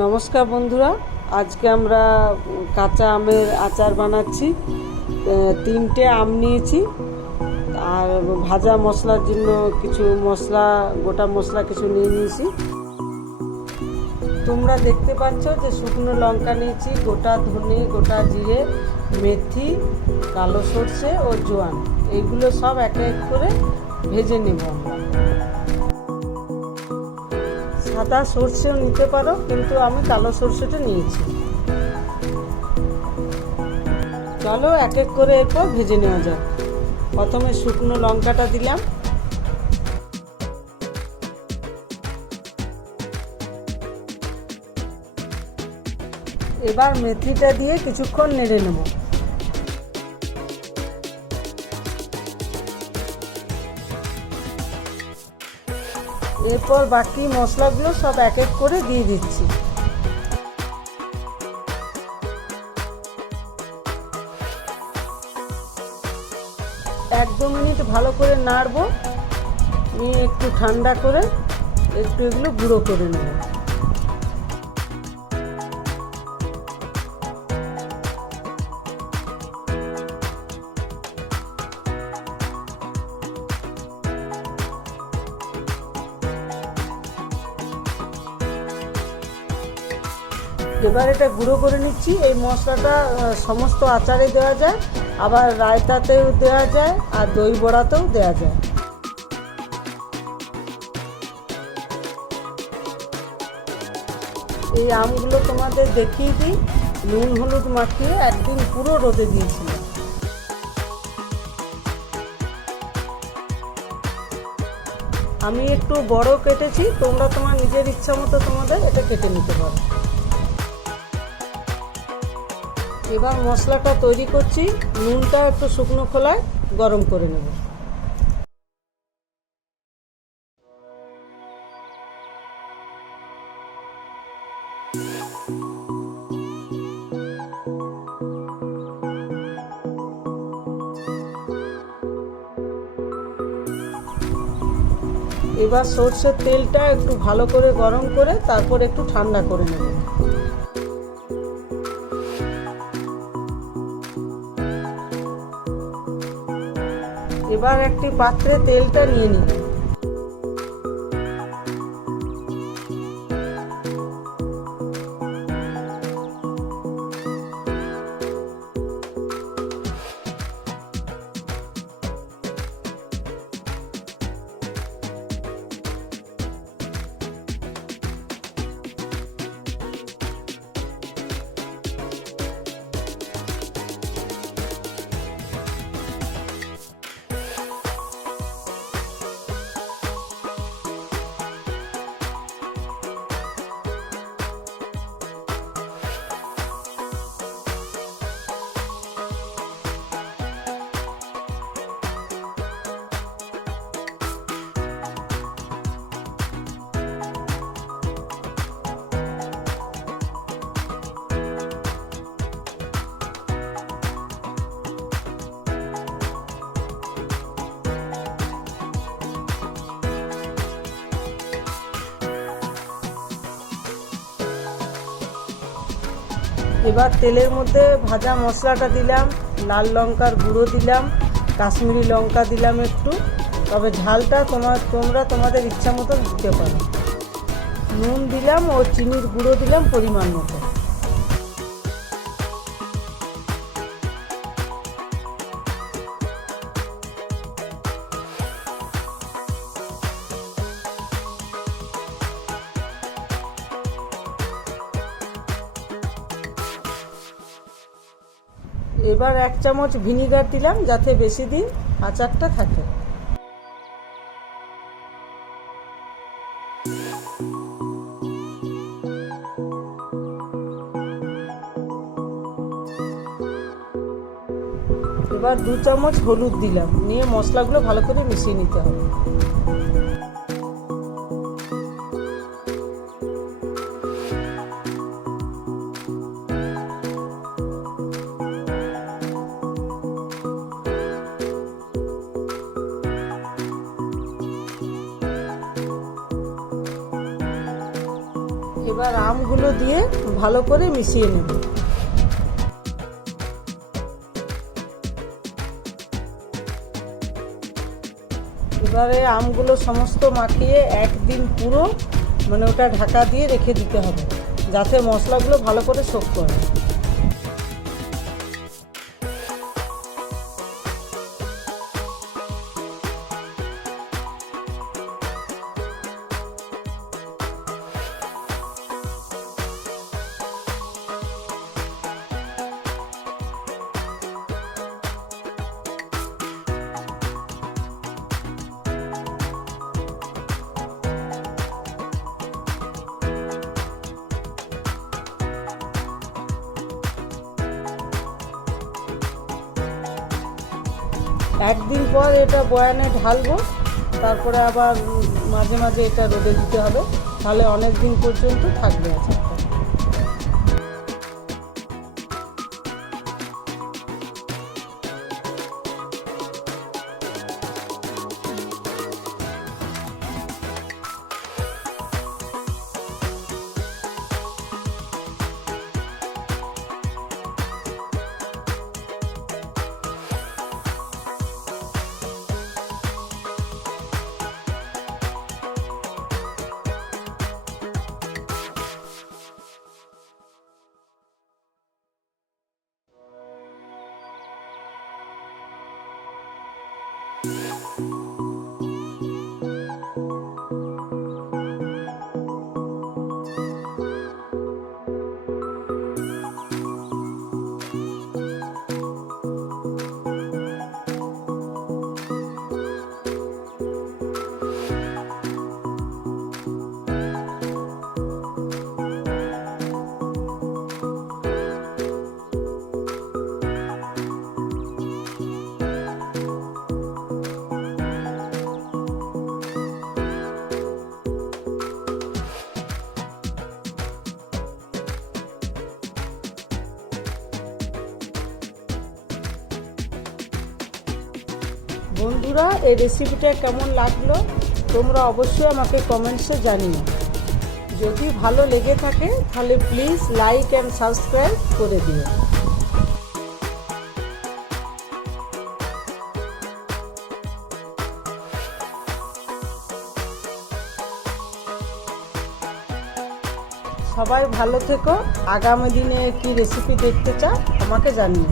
নমস্কার বন্ধুরা, আজকে আমরা কাঁচা আমের আচার বানাচ্ছি। 3টে আম নিয়েছি আর ভাজা মশলার জন্য কিছু মশলা, গোটা মশলা কিছু নিয়ে নিয়েছি। তোমরা দেখতে পাচ্ছ যে শুকনো লঙ্কা নিয়েছি, গোটা ধনে, গোটা জিরে, মেথি, কালো সর্ষে ও জোয়ান। এইগুলো সব এক এক করে ভেজে নেব আমরা। সাদা সর্ষেও নিতে পারো, কিন্তু আমি কালো সর্ষেটা নিয়েছি। চলো এক এক করে এরপর ভেজে নেওয়া যাক। প্রথমে শুকনো লঙ্কাটা দিলাম, এবার মেথিটা দিয়ে কিছুক্ষণ নেড়ে নেব। এরপর বাকি মশলাগুলো সব এক এক করে দিয়ে দিচ্ছি। এক দু মিনিট ভালো করে নাড়বো, নিয়ে একটু ঠান্ডা করে একটু এগুলো গুঁড়ো করে নেব। এবার এটা গুঁড়ো করে নিচ্ছি। এই মশলাটা সমস্ত আচারে দেওয়া যায়, আবার রায়তাতেও দেওয়া যায়, আর দই বড়াতেও দেওয়া যায়। এই আমগুলো তোমাদের দেখিয়ে দিই, নুন হলুদ মাখিয়ে একদিন পুরো রোদে দিয়েছিলাম। আমি একটু বড় কেটেছি, তোমরা তোমার নিজের ইচ্ছা মতো তোমাদের এটা কেটে নিতে পারো। এবার মশলাটা তৈরি করছি। নুনটা একটু শুকনো খোলায় গরম করে নেব। এবার সরষের তেলটা একটু ভালো করে গরম করে তারপর একটু ঠান্ডা করে নেব। এবার একটি পাত্রে তেলটা নিয়ে নিব। এবার তেলের মধ্যে ভাজা মশলাটা দিলাম, লাল লঙ্কার গুঁড়ো দিলাম, কাশ্মীরি লঙ্কা দিলাম একটু, তবে ঝালটা তোমরা তোমাদের ইচ্ছা মতো দিতে পারো। নুন দিলাম ও চিনির গুঁড়ো দিলাম পরিমাণ মতো। এবার 1 চামচ ভিনিগার দিলাম, যাতে বেশি দিন আচারটা থাকে। এবার 2 চামচ হলুদ দিলাম, নিয়ে মশলাগুলো ভালো করে মিশিয়ে নিতে হবে। এবার আমগুলো দিয়ে ভালো করে মিশিয়ে নেব। এবারে আমগুলো সমস্ত মাখিয়ে একদিন পুরো ওটা ঢাকা দিয়ে রেখে দিতে হবে, যাতে মশলাগুলো ভালো করে সোক করে। একদিন পর এটা বয়ানে ঢালবো, তারপরে আবার মাঝে মাঝে এটা রোদে দিতে হবে, তাহলে অনেক দিন পর্যন্ত থাকবে আচারটা। বন্ধুরা, এই রেসিপিটা কেমন লাগলো তোমরা অবশ্যই আমাকে কমেন্টসে জানিও। যদি ভালো লেগে থাকে তাহলে প্লিজ লাইক অ্যান্ড সাবস্ক্রাইব করে দিও। সবাই ভালো থেকো। আগামী দিনে কি রেসিপি দেখতে চাও আমাকে জানিও।